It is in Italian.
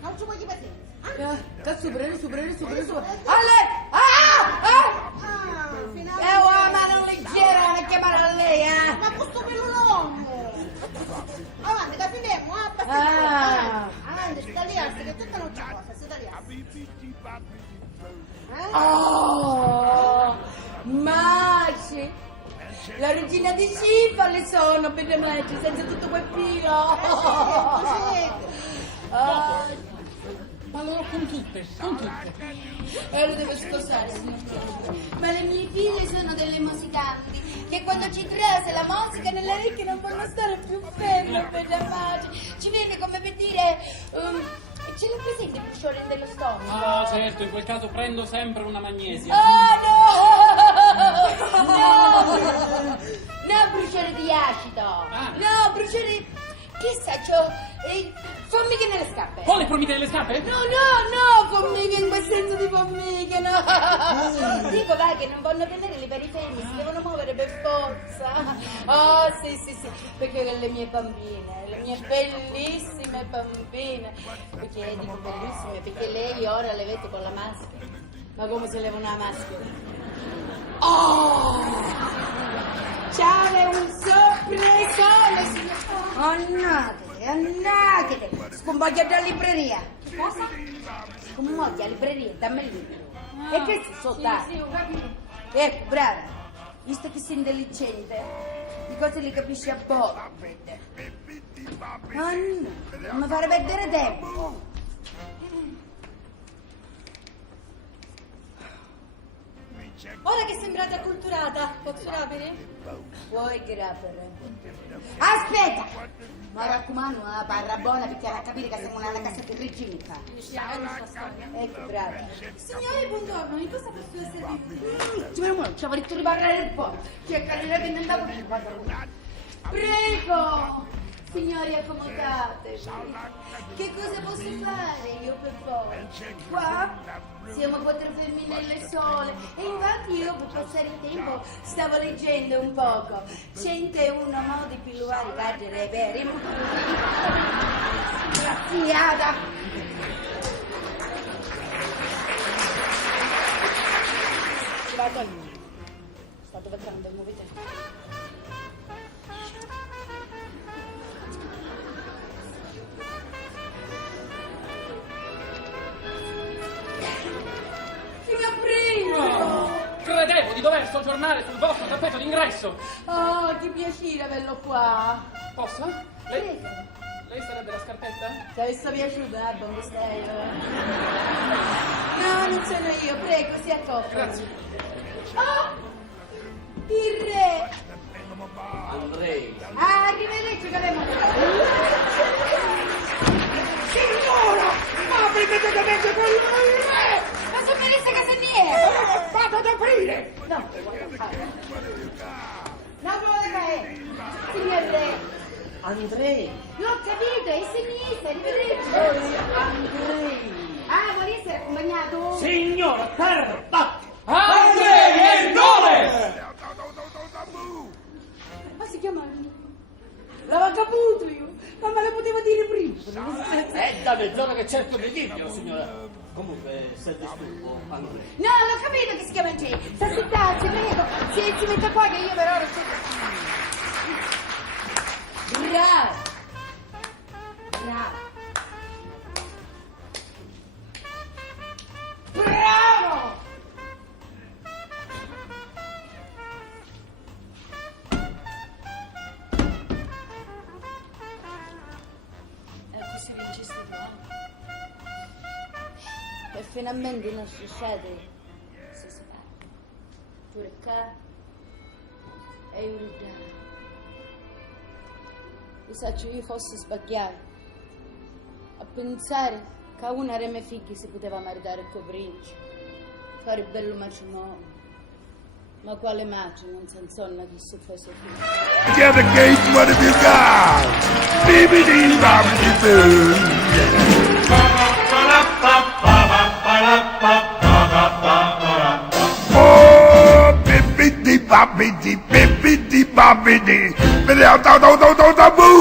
Non ci vuoi ripetere? Supera. Ale! Finalmente. È una mano leggera, non è chiamare a lei, Ma questo pellolone! Avanti, capiremo, avanti, sta lì, che tutta non c'è cosa, sta lì. Oh, Maci! La regina di Cifali sono, belle Maci, senza tutto quel filo! Ma loro con tutte. Lo devo sposare, signor. Ma le mie figlie sono delle musicanti, che quando ci trase la musica nelle orecchie non possono stare più ferme, bella Maci. Ci viene come per dire... ce l'ha presente il briciore dello stomaco? Ah, certo, in quel caso prendo sempre una magnesia. Oh, no! No, bruciore di acido! No, bruciore... Chissà, c'ho... formiche nelle scarpe! Quale formiche nelle scarpe? No, formiche in quel senso di formiche, no! Dico, vai, che non vogliono tenere le peri fermi, si devono muovere per forza! Oh, sì, perché le mie bambine, le mie bellissime bambine, perché dico bellissime, perché lei ora le vede con la maschera, ma come se leva una maschera? Oh! C'è un sorpresone, signor! Annatele! Scomboglia dalla libreria! Cosa? Scomboglia alla libreria, dammi il libro! E che si soltanto? Sì, ho capito. Ecco, brava! Visto che sei intelligente, di cose li capisci a poco! Oh no! Non mi fare perdere tempo! Ora che sembrate acculturata, posso rapere? Vuoi grapere? Aspetta! Ma raccomando, una parla buona perché era a capire che siamo nella casa terriginica. Ecco, brava. Signore, buongiorno, in cosa posso essere utile? Ci avevo detto di parlare un po'. Che capire che non andavo più. Prego! Signori, accomodatevi. Che cosa posso fare io per voi? Qua siamo quattro femminelle sole e infatti io per passare il tempo stavo leggendo un poco 101 modi più carcere per i Graziata! State vedendo il movimento. Credevo di dover soggiornare sul vostro tappeto d'ingresso. Oh, che piacere averlo qua. Posso? Lei sarebbe la scarpetta? Ti avesse piaciuto, dove stai? No, non sono io, prego, si accoppi. Grazie. Oh, il re. Andrei. Ah, arrivederci, che abbiamo Signora! Ma vedete da me che voi il re! Ma sono Melissa Casaniere! Vado ad aprire! No, vuole fare? Signor re. Andrei! L'ho capito, è sinistra, arrivederci. Andrei! Ah, vuole essere accompagnato? Signora, per batti! Andrei è il nome! Ma si chiama... L'avevo caputo io, ma me lo potevo dire prima. È da mezz'ora che cerco di dirglielo, signora. Comunque, se disturbo, Andrei. No, l'ho capito che si chiama G. Sta zittazzi, prego. Si metta qua che io per ora c'è... Bravo. Bravo. Questi vincesti qua. E finalmente i nostri sciati si separano. Turca e Iuridà. Mi sa che io fossi sbagliato a pensare che una delle mie figlie si poteva maritare con principe, fare bello matrimonio. Ma quale maggio non si insonna chi si fa suo figlio? Get the gate, what have you got? Bibbidi bobbidi boo. Oh, bibbidi bobbidi, bibbidi bobbidi. Bibbidi, do do do do do do boo.